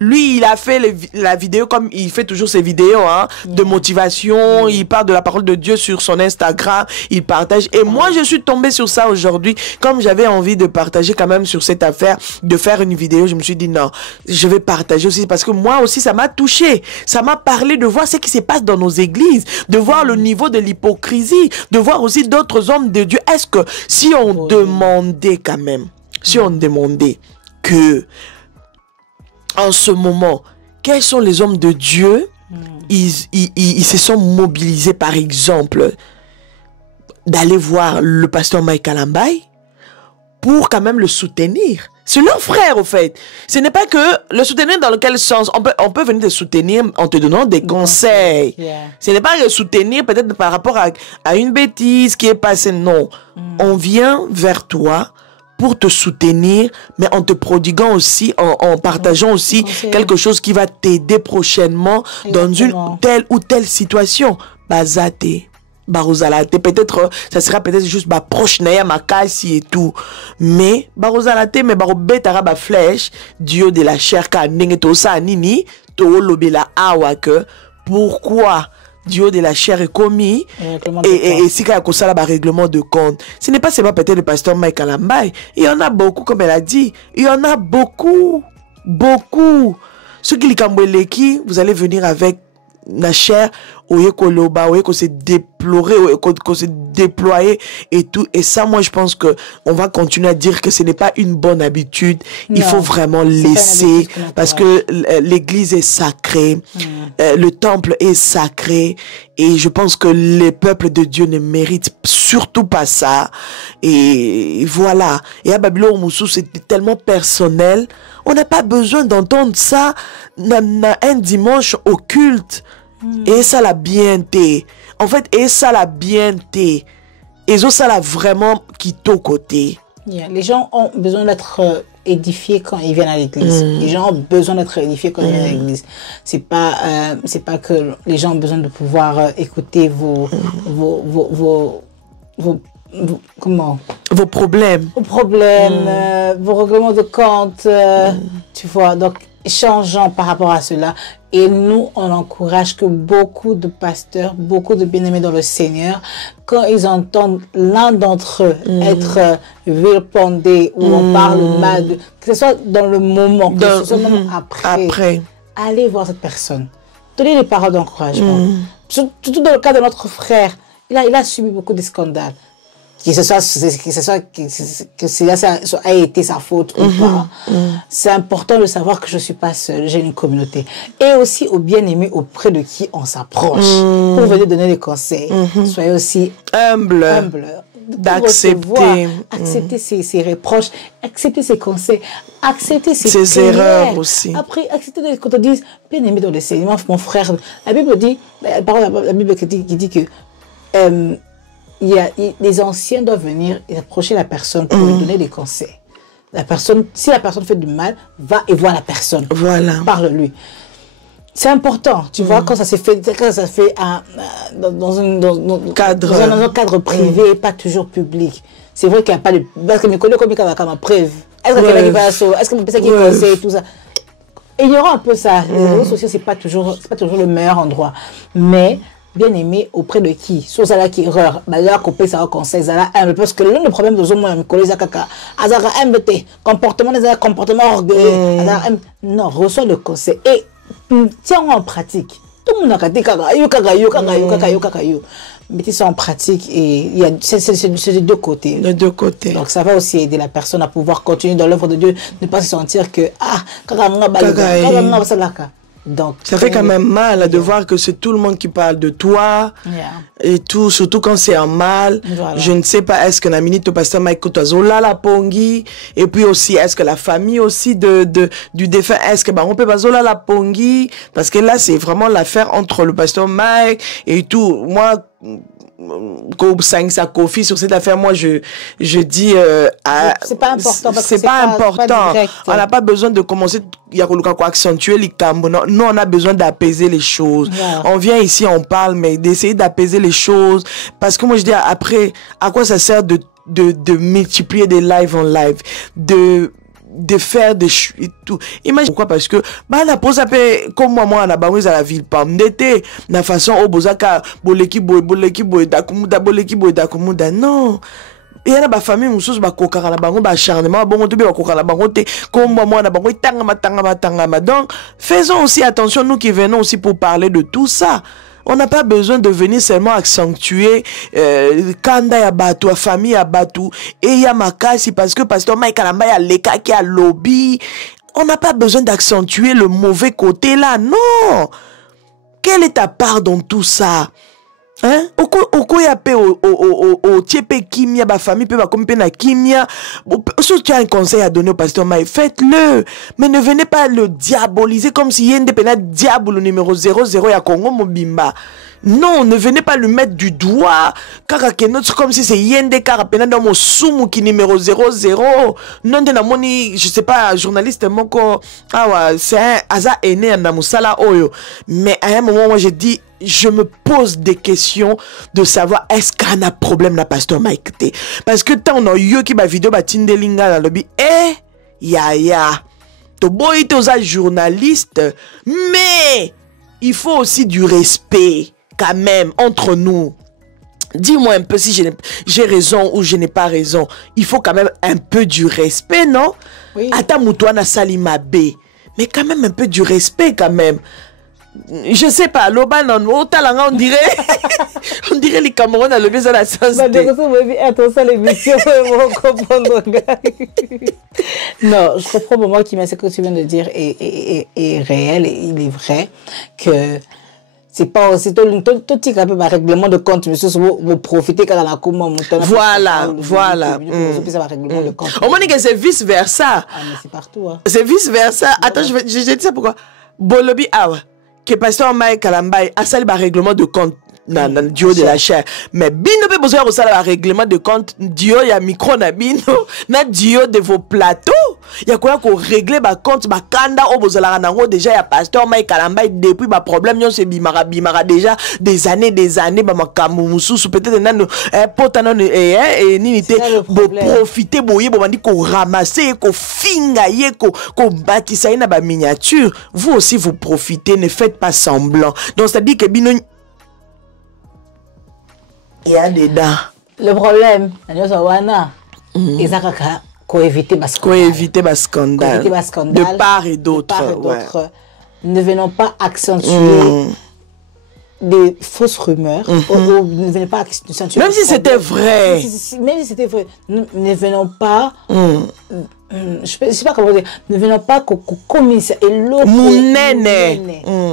Lui il a fait la vidéo comme il fait toujours ses vidéos, hein, de motivation. Il parle de la parole de Dieu sur son Instagram, il partage. Et moi je suis tombée sur ça aujourd'hui, comme j'avais envie de partager quand même sur cette affaire, de faire une vidéo. Je me suis dit non, je vais partager aussi, parce que moi aussi ça m'a touché, ça m'a parlé de voir ce qui se passe dans nos églises, de voir le niveau de l'hypocrisie, de voir aussi d'autres hommes de Dieu. Est-ce que si on demandait quand même, si on demandait que en ce moment, quels sont les hommes de Dieu, ils se sont mobilisés par exemple d'aller voir le pasteur Mike Kalamba pour quand même le soutenir. C'est leur frère, au fait. Ce n'est pas que le soutenir dans lequel sens. On peut venir te soutenir en te donnant des conseils. Ce n'est pas le soutenir peut-être par rapport à une bêtise qui est passée. Non. On vient vers toi pour te soutenir, mais en te prodiguant aussi, en partageant aussi quelque chose qui va t'aider prochainement dans une telle ou telle situation. Bazate. Barozalate, peut-être ça sera peut-être juste proche naya makasi et tout, mais barozalate mais barobetara ba flèche Dieu de la chair ka ndenge to sa nini to lobela awa que pourquoi Dieu de la chair est commis et si ka kosala ba règlement de compte. Ce n'est pas seulement peut-être le pasteur Mike Kalamba, il y en a beaucoup, comme elle a dit, il y en a beaucoup ceux qui likambweleki, vous allez venir avec la chair, qu'on s'est déploré, qu'on s'est déployé et tout. Et ça, moi, je pense que on va continuer à dire que ce n'est pas une bonne habitude. Il faut vraiment laisser, parce que l'église est sacrée, le temple est sacré, et je pense que les peuples de Dieu ne méritent surtout pas ça. Et voilà. Et à Babylone Moussou, c'était tellement personnel. On n'a pas besoin d'entendre ça un dimanche au culte. Et ça l'a bien été. En fait, et ça l'a bien été. Et ça l'a vraiment quitté au côté. Les gens ont besoin d'être édifiés quand ils viennent à l'église. Les gens ont besoin d'être édifiés quand ils viennent à l'église. C'est pas que les gens ont besoin de pouvoir écouter vos comment? Vos problèmes. Vos problèmes, vos règlements de compte, tu vois. Donc, changeons par rapport à cela. Et nous, on encourage que beaucoup de pasteurs, beaucoup de bien-aimés dans le Seigneur, quand ils entendent l'un d'entre eux être vilipendé ou on parle mal, que ce soit dans le moment, que ce soit même après, allez voir cette personne. Donnez des paroles d'encouragement. Surtout dans le cas de notre frère, il a subi beaucoup de scandales. Que ça a été sa faute ou pas. C'est important de savoir que je ne suis pas seule, j'ai une communauté. Et aussi aux bien-aimés auprès de qui on s'approche. Pour venir donner des conseils. Soyez aussi humble. D'accepter. Accepter ses reproches, accepter ses conseils, accepter ses erreurs aussi. Après, accepter quand on dit, bien-aimé dans le Seigneur, mon frère, la Bible dit, la Bible qui dit que les anciens doivent venir et approcher la personne pour lui donner des conseils. Si la personne fait du mal, va et vois la personne. Voilà. Parle-lui. C'est important, tu vois, quand ça se fait dans un cadre privé, pas toujours public. C'est vrai qu'il n'y a pas de... Parce que mes collègues comme ma preuve. Est-ce que quelqu'un qui va sauver? Est-ce que mon PC qui conseille tout ça? Ignorant un peu ça. Les réseaux sociaux, c'est pas toujours le meilleur endroit. Mais bien aimé auprès de qui? Sur ça qui erreur, là couper ça conseil ça parce que l'un des problèmes de zoom mes collègues kaka azara MBT comportement orgueilleux non reçoit le conseil et tiens en pratique. Tout le monde a dit kakayo mettez ça en pratique et il y a c'est des deux côtés. De deux côtés. Donc ça va aussi aider la personne à pouvoir continuer dans l'œuvre de Dieu, ne pas se sentir que donc, ça fait quand même mal de voir que c'est tout le monde qui parle de toi et tout, surtout quand c'est en mal. Voilà. Je ne sais pas, est-ce que la minute pasteur Mike Zola la pongi et puis aussi est-ce que la famille aussi du défunt, est-ce que on peut pas Zola la pongi parce que là c'est vraiment l'affaire entre le pasteur Mike et tout. Moi ça confie sur cette affaire, moi je dis c'est pas important parce c'est pas important. On n'a pas besoin de commencer accentuer les cambos. Nous on a besoin d'apaiser les choses. On vient ici, on parle, mais d'essayer d'apaiser les choses parce que moi je dis après à quoi ça sert de multiplier des lives en live, de faire des et tout. Imagine pourquoi, parce que la pose après comme moi on a bango à la ville pas d'été na façon au bozaka boleki boy dakumuda non. Et la ba famille mususu ba kokara na bango ba acharnement bongo to ba kokara na bango te comme moi na bango tangama. Donc faisons aussi attention, nous qui venons aussi pour parler de tout ça. On n'a pas besoin de venir seulement accentuer kanda ya batu, famille ya batu, et ya makasi parce que pasteur Mike Kalamba ya leka qui a lobby. On n'a pas besoin d'accentuer le mauvais côté là, non. Quelle est ta part dans tout ça? Hein? Oko ya pe o tiepe kimia ba famille pe ba kompe na kimia. Si tu as un conseil à donner au pasteur Mike, faites-le. Mais ne venez pas le diaboliser comme si yende pena diable numéro 00 ya Congo Mobimba. Non, ne venez pas lui mettre du doigt. Comme si c'est Yende Karapena dans mon soumou qui numéro 00. Non, de la moni, je sais pas, journaliste, moko. Ah ouais, c'est un hasard aîné à Namusala Oyo. Mais à un moment, moi, j'ai dit, je me pose des questions de savoir est-ce qu'il y a un problème na pasteur Mike T. Parce que tant on a eu qui ma vidéo, Tindelinga dans le lobby, ya. To boy, to za journaliste. Mais, il faut aussi du respect. Quand même, entre nous, dis-moi un peu si j'ai raison ou je n'ai pas raison. Il faut quand même un peu du respect, non? Oui. Ata Moutouana Salima B. Mais quand même un peu du respect, quand même. Je sais pas, l'Oban, on dirait les Camerounais à l'objet de la sens. Non, je comprends pour moi qui m'a ce que tu viens de dire est réel et il est vrai que c'est pas aussi tout règlement de compte, monsieur, vous profitez quand la commande. Voilà. On m'a dit que c'est vice versa. Ah, mais c'est partout. Hein. C'est vice versa. Attends, je dis ça pourquoi. Bolobi, que pasteur Mike Kalambaye a sali règlement de compte. duo de la chair. Mais bino pe besoin de la règlement de compte duo ya micro na bino na duo de vos plateaux. Ya quoi ko régler ba compte ba kanda o bozala nango déjà ya pasteur Mike Kalamba depuis ba problème nyon se bimara déjà des années ba makamu mususu peut-être nano potano et ninité bo profiter boye bo bandi ko ramasser ko finga ye ko bâtissa na ba miniature. Vous aussi vous profitez, ne faites pas semblant. Donc ça dit que bino il y a dedans. Le problème, éviter scandale. De part et d'autre. Ne venons pas accentuer des fausses rumeurs. Ne venons pas accentuer. Même si c'était vrai. Même si c'était vrai. Ne venons pas. Je sais pas comment dire. Ne venons pas communiquer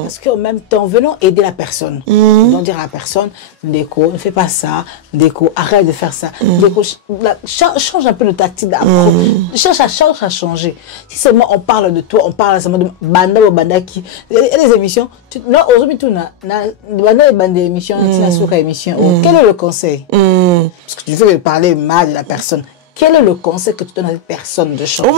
parce qu'en même temps, venons aider la personne. Venons dire à la personne, Ndeko, ne fais pas ça. Ndeko, arrête de faire ça. Ndeko, change un peu de tactique d'approche. Cherche à changer. Si seulement on parle de toi, on parle seulement de banda ou banda qui. Et les émissions, là, aujourd'hui, tout banda et banda émissions, émission. Quel est le conseil? Parce que tu veux parler mal de la personne. Quel est le conseil que tu donnes à cette personne de changer?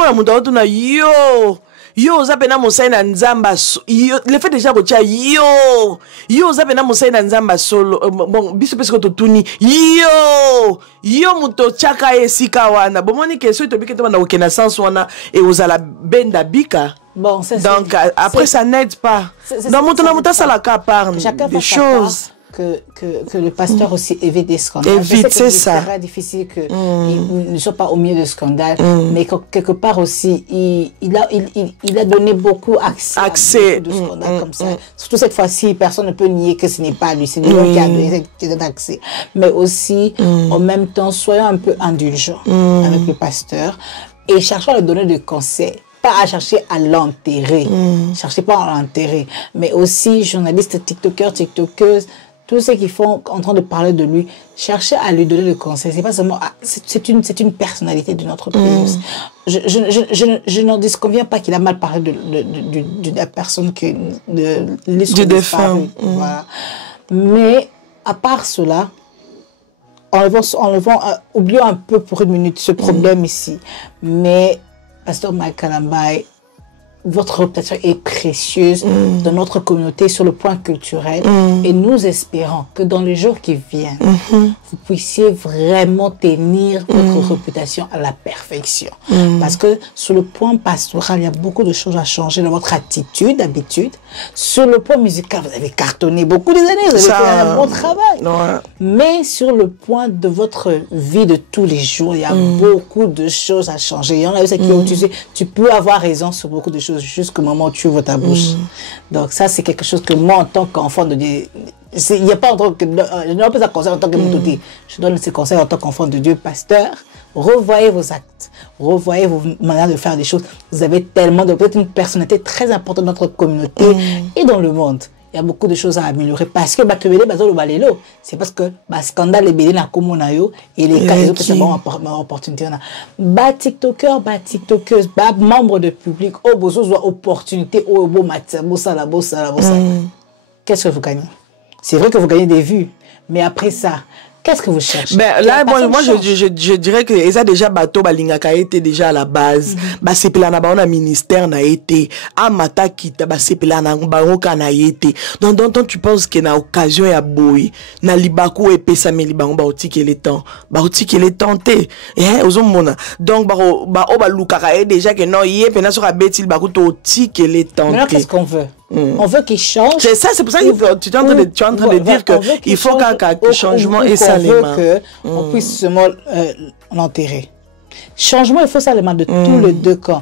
Yo zapena mosaina nzamba le fait déjà bocha yo zapena mosaina nzamba solo bon biso pesko to tuni yo muto chaka esika wana bomoni que so to bikete wana okena sens wana et ozala benda bika. Bon, c'est donc après ça n'aide pas. Dans mon ça la cas parle des choses. Que le pasteur aussi évite des scandales. Évite, c'est ça. C'est très difficile qu'il ne soit pas au milieu de scandales, mais quelque part aussi, il a donné beaucoup accès à de scandales comme ça. Surtout cette fois-ci, personne ne peut nier que ce n'est pas lui, c'est lui qui a donné cet accès. Mais aussi, en même temps, soyons un peu indulgents avec le pasteur et cherchons à lui donner des conseils. Pas à chercher à l'enterrer. Cherchez pas à l'enterrer. Mais aussi, journalistes, tiktokers, tiktokeuses, tous ceux qui font en train de parler de lui, cherchez à lui donner le conseil. C'est pas seulement, c'est une personnalité de notre pays. Je n'en disconviens pas qu'il a mal parlé de la personne qui du défunt. Voilà. Mais à part cela, oublions un peu pour une minute ce problème ici. Mais Pasteur Mike Kalamba, votre réputation est précieuse dans notre communauté sur le point culturel et nous espérons que dans les jours qui viennent, vous puissiez vraiment tenir votre réputation à la perfection. Parce que sur le point pastoral, il y a beaucoup de choses à changer dans votre attitude, d'habitude. Sur le point musical, vous avez cartonné beaucoup des années, vous avez fait un bon travail. Mais sur le point de votre vie de tous les jours, il y a beaucoup de choses à changer. Il y en a qui ont utilisé, tu peux avoir raison sur beaucoup de choses jusqu'au moment où tu ouvres ta bouche. Donc ça, c'est quelque chose que moi, en tant qu'enfant de Dieu, il n'y a pas en tant que... Je ne donne pas ça conseil en tant que Moutouti. Je donne ces conseils en tant qu'enfant de Dieu, pasteur. Revoyez vos actes. Revoyez vos manières de faire des choses. Vous avez tellement peut-être une personnalité très importante dans notre communauté et dans le monde. Il y a beaucoup de choses à améliorer parce que c'est parce que scandale est na komonayo et les cas autres c'est bon opportunité on a tiktoker tiktokeuse membre de public au besoin opportunité au beau matin bossala qu'est-ce que vous gagnez? C'est vrai que vous gagnez des vues, mais après ça, qu'est-ce que vous cherchez? Ben là, moi je dirais que ils a déjà bateau balingaka été déjà à la base. Ba sepela na ba on a ministère na été. Amata kita ba sepela na bangoka na été. Donc tu penses que na occasion ya boy na libaku et pesa me libango ba otiki les temps. Ba otiki les tenté. Ozomona. Donc ba lukaka déjà que non yé pena sur abeti libaku to otiki les tenté. Mais là qu'est-ce qu'on veut? On veut qu'il change. C'est ça, c'est pour ça que tu es en train de dire qu'il faut qu'un changement et ça les mains. On puisse seulement l'enterrer. Changement, il faut ça les mains de tous les deux camps.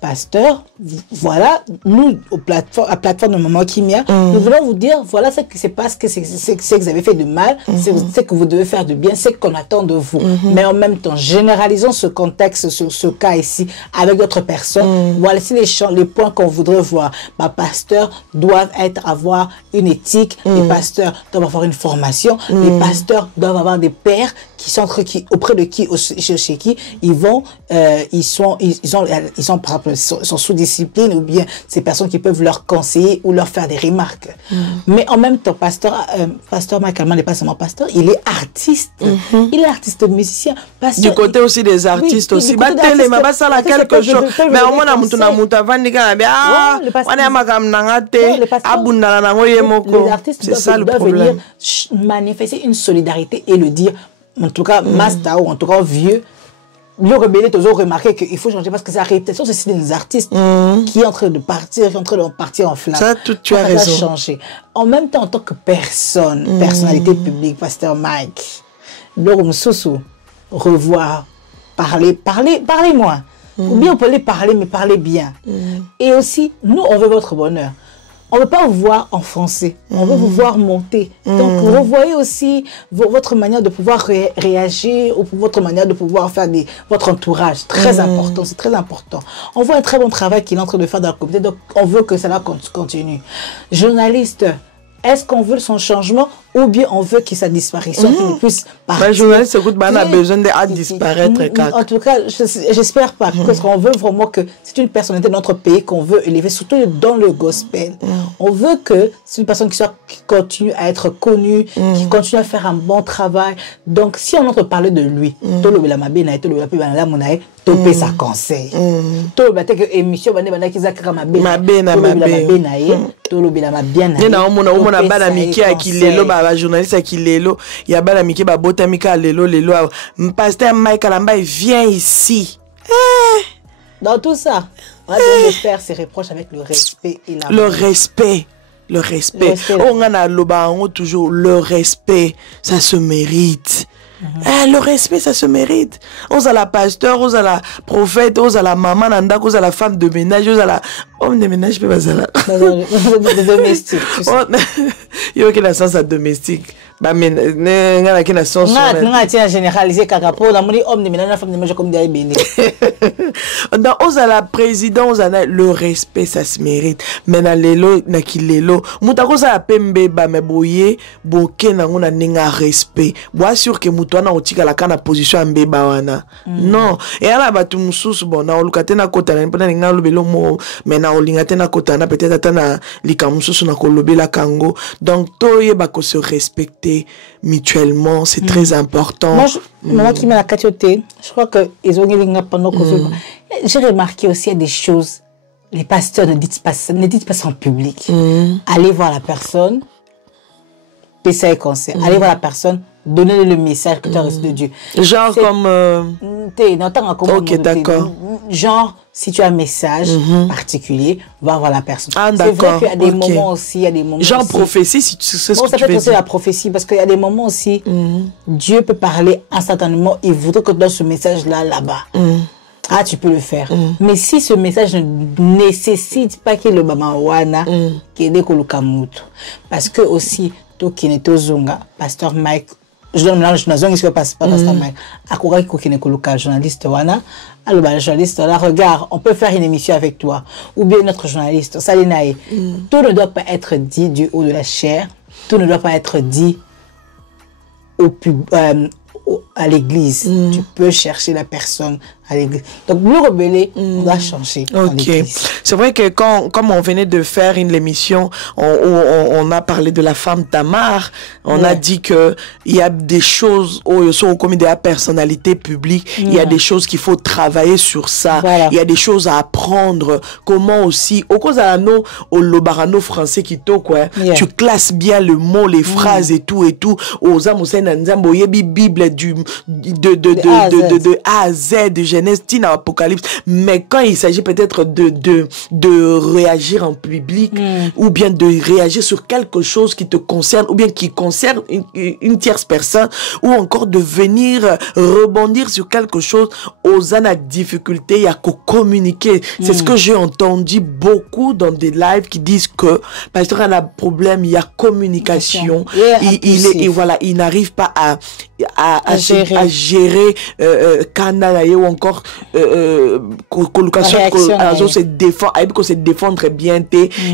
Pasteur, voilà, nous, à la plateforme de Maman Kimia, nous voulons vous dire, voilà ce qui se passe, c'est que vous avez fait de mal, c'est que vous devez faire de bien, c'est qu'on attend de vous. Mais en même temps, généralisons ce contexte, ce cas ici, avec d'autres personnes. Voilà les points qu'on voudrait voir. Pasteur doit avoir une éthique, les pasteurs doivent avoir une formation, les pasteurs doivent avoir des pères auprès de qui, chez qui, ils sont par exemple, sont sous discipline, ou bien ces personnes qui peuvent leur conseiller ou leur faire des remarques. Mais en même temps, pasteur Mike Allman n'est pas seulement pasteur, il est artiste. Il est artiste musicien. Pasteur, du côté aussi des artistes aussi. Quelque chose. Mais au moins, les artistes doivent venir manifester une solidarité et le dire, en tout cas, Masta ou en tout cas vieux. Le rebelle est toujours remarqué qu'il faut changer parce que c'est la réputation, c'est des artistes qui est en train de partir, en flamme. Ça, tu as raison. Changer. En même temps, en tant que personnalité publique, pasteur Mike, Laurent Soso, revoir, parlez-moi. Ou bien on peut les parler, mais parlez bien. Et aussi, nous, on veut votre bonheur. On ne veut pas vous voir enfoncer, on veut vous voir monter. Donc, vous revoyez aussi votre manière de pouvoir réagir, ou votre manière de pouvoir faire votre entourage. Très important, c'est très important. On voit un très bon travail qu'il est en train de faire dans la communauté, donc on veut que cela continue. Journaliste, est-ce qu'on veut son changement ou bien on veut qu'il sa disparition, qu'il ne puisse partir? Journaliste, écoute, on a besoin de disparaître. En tout cas, j'espère pas. Parce qu'on veut vraiment que c'est une personnalité de notre pays qu'on veut élever, surtout dans le gospel. On veut que c'est une personne qui continue à être connue, qui continue à faire un bon travail. Donc, si on entend parler de lui, topé sa conseil. Tout le que émission qui zakra ma journaliste qui lelo ya bana miki ba bota mika lelo pasteur Mike Allman vient ici. Dans tout ça, on a besoin de faire ses reproches avec le respect et l'amour. Le respect. On a toujours le respect, ça se mérite. Le respect, ça se mérite. On a la pasteur, on a la prophète, on a la maman, on a la femme de ménage, on a la homme de ménage, je peux pas ça là. Domestique. Il y a aucun sens à domestique. Bah, mais, il y a aucun sens. Non, généralisé, kakapo, on a dit homme de ménage, femme de ménage, comme des bénis. Dans on a la présidence, on a le respect, ça se mérite. Mais dans l'élo, na qui l'élo, moutako ça a pembe, ba me boye, boke na on a n'enga respect. Bois sûr que moutouana otika la kana position en beba wana. Non. Et à la batu moussous, bon, na olukate na kota, na n'pena n'enga lobelo mo, mais na olingate na kota, na peut-être atana lika moussous na kolobe la kango. Donc, toye bako se respecter mutuellement, c'est très important. Moi, qui m'a la catioté, je crois que ils ont gagné pendant que j'ai remarqué aussi il y a des choses. Les pasteurs ne dites pas ça en public. Allez voir la personne, payer et conseil. Allez voir la personne, donnez le message que tu as reçu de Dieu. Genre comme. Ok, d'accord. Genre, si tu as un message particulier, va voir la personne. Ah, c'est vrai qu'il y a des moments aussi, il y a des moments genre aussi, prophétie, si tu sais ce que ça tu peut veux être dire. la prophétie, parce qu'il y a des moments aussi, Dieu peut parler instantanément, il voudrait que tu donnes ce message-là, là-bas. Ah, tu peux le faire. Mais si ce message ne nécessite pas que le Bamawana, qu'il y ait parce que aussi, Tokinetozunga, pasteur Mike, je donne là, je n'ai pas pasteur Mike, à quoi journaliste Wana, alors le journaliste, là, regarde, on peut faire une émission avec toi, ou bien notre journaliste, Salinae. Tout ne doit pas être dit du haut de la chair, tout ne doit pas être dit à l'église. Tu peux chercher la personne à l'église. Donc, le rebelle, on doit changer. Ok. C'est vrai que comme on venait de faire une émission, on a parlé de la femme Tamar, on a dit que il y a des choses où sont comme des personnalités publiques, il y a des choses qu'il faut travailler sur ça, il y a des choses à apprendre, comment aussi, au cause à nos, au lobarano français qui quoi, tu classes bien le mot, les phrases et tout, aux amoussaines Bible de A à Z, de Genèse, à Apocalypse, mais quand il s'agit peut-être de réagir en public, ou bien de réagir sur quelque chose qui te concerne, ou bien qui concerne une tierce personne, ou encore de venir rebondir sur quelque chose, aux la difficulté, il y a qu'à communiquer. C'est ce que j'ai entendu beaucoup dans des lives qui disent que, parce qu'il y a un problème, il y a communication, il n'arrive pas à gérer Canada ou encore encore colocation se défend, se défendre bien,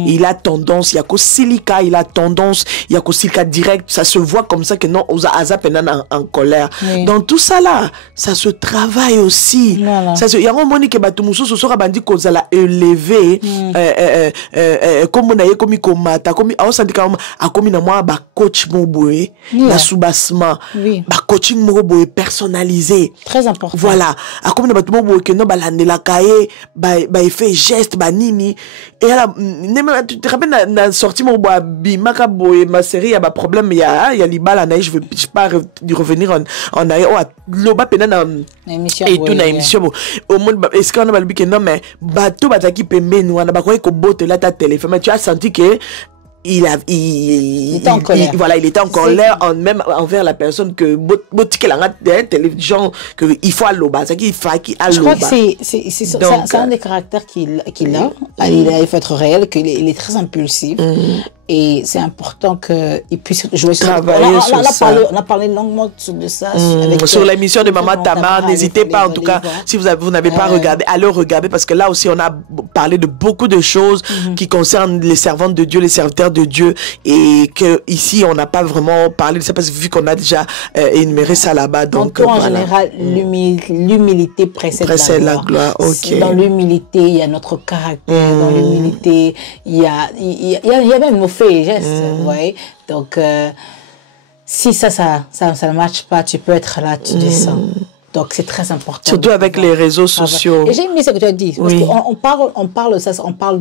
il a tendance, il y a que silica, il a tendance, il y a que silica direct, ça se voit comme ça que non, on a en colère. Dans tout ça là, ça se travaille aussi. Ça se, il y a un moment que batumuso ce sera bandi cause la élevé, comme on a comme komata, comme on s'en dit comme a comme na moi ba coach moboé, la soubassement, ba coaching moboé personnalisé. Très important. Voilà, a comme na batumuso moboé que non ba la nélakaye, ba fait geste ba nini et là tu te rappelles na sorti moboé bimaka boé ma série a ba problème il y a libala na je veux pas revenir en arrière loba pena na émission et tout na émission au monde est-ce qu'on a balbi que non mais bateau bataki pembeni wana ba ko bote la ta téléphone mais tu as senti que il était en colère. Voilà, il était en colère même envers la personne que télévision que il faut à l'oba, c'est qu'il faut je crois que c'est un des caractères qu'il a. Il faut être réel, qu'il est très impulsif. Et c'est important qu'il puisse jouer sur on a parlé longuement de ça sur l'émission de Maman Tamar. N'hésitez pas, en tout cas, si vous n'avez pas regardé, allez regarder, parce que là aussi on a parlé de beaucoup de choses qui concernent les servantes de Dieu, les serviteurs de Dieu, et que ici on n'a pas vraiment parlé de ça parce que vu qu'on a déjà énuméré ça là-bas. Donc en général, l'humilité précède la gloire. Dans l'humilité, il y a notre caractère. Dans l'humilité, il y a même nos faits et gestes. Vous voyez. Donc si ça ne matche pas, tu peux être là, tu descends. Donc c'est très important. Surtout avec les réseaux sociaux. Et j'ai aimé ce que tu as dit. Parce qu'on parle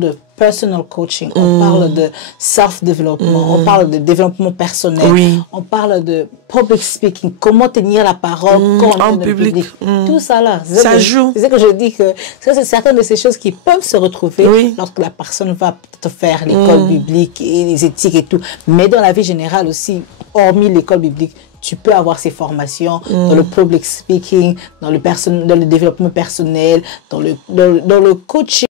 de personal coaching, on parle de self-développement, on parle de développement personnel, on parle de public speaking, comment tenir la parole en public. Tout ça là. Ça joue. C'est ce que je dis que c'est certaines de ces choses qui peuvent se retrouver lorsque la personne va te faire l'école biblique et les éthiques et tout. Mais dans la vie générale aussi, hormis l'école biblique, tu peux avoir ces formations dans le public speaking, dans le développement personnel, dans le coaching.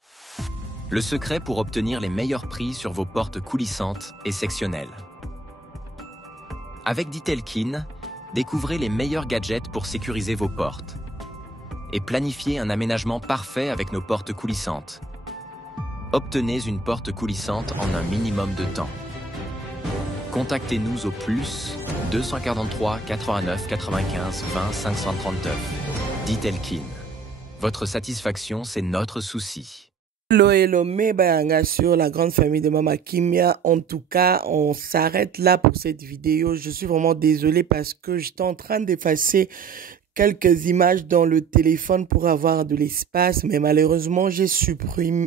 Le secret pour obtenir les meilleurs prix sur vos portes coulissantes et sectionnelles. Avec Ditelkin, découvrez les meilleurs gadgets pour sécuriser vos portes et planifiez un aménagement parfait avec nos portes coulissantes. Obtenez une porte coulissante en un minimum de temps. Contactez-nous au plus 243 89 95 20 539. Ditelkin. Votre satisfaction, c'est notre souci. Hello, Bayanga sur la grande famille de Mama Kimia. En tout cas, on s'arrête là pour cette vidéo. Je suis vraiment désolée parce que j'étais en train d'effacer quelques images dans le téléphone pour avoir de l'espace, mais malheureusement j'ai supprimé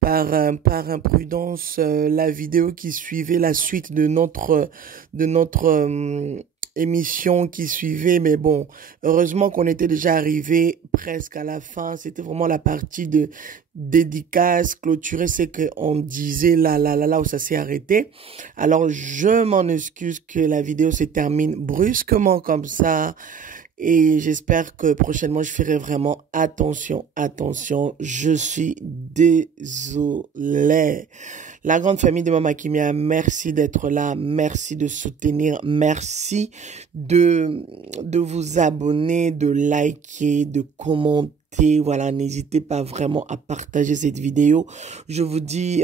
par imprudence la vidéo qui suivait la suite de notre émission qui suivait, mais bon, heureusement qu'on était déjà arrivé presque à la fin. C'était vraiment la partie de dédicace, clôturer ce qu'on disait là où ça s'est arrêté. Alors, je m'en excuse que la vidéo se termine brusquement comme ça. Et j'espère que prochainement, je ferai vraiment attention. Je suis désolé. La grande famille de Mama Kimia, merci d'être là. Merci de soutenir. Merci de vous abonner, de liker, de commenter. Voilà, n'hésitez pas vraiment à partager cette vidéo. Je vous dis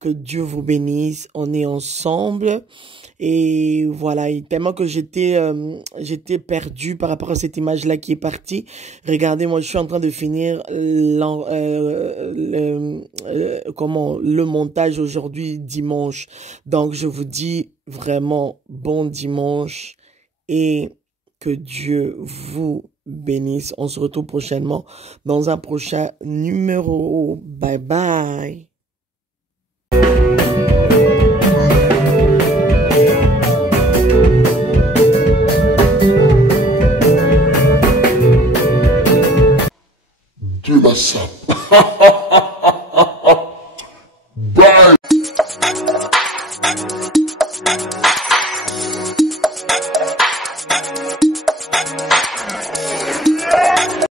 que Dieu vous bénisse. On est ensemble. Et voilà, tellement que j'étais perdu par rapport à cette image-là qui est partie. Regardez, moi, je suis en train de finir le montage aujourd'hui, dimanche. Donc, je vous dis vraiment bon dimanche et que Dieu vous bénisse. On se retrouve prochainement dans un prochain numéro. Bye bye. Dieu m'a ça.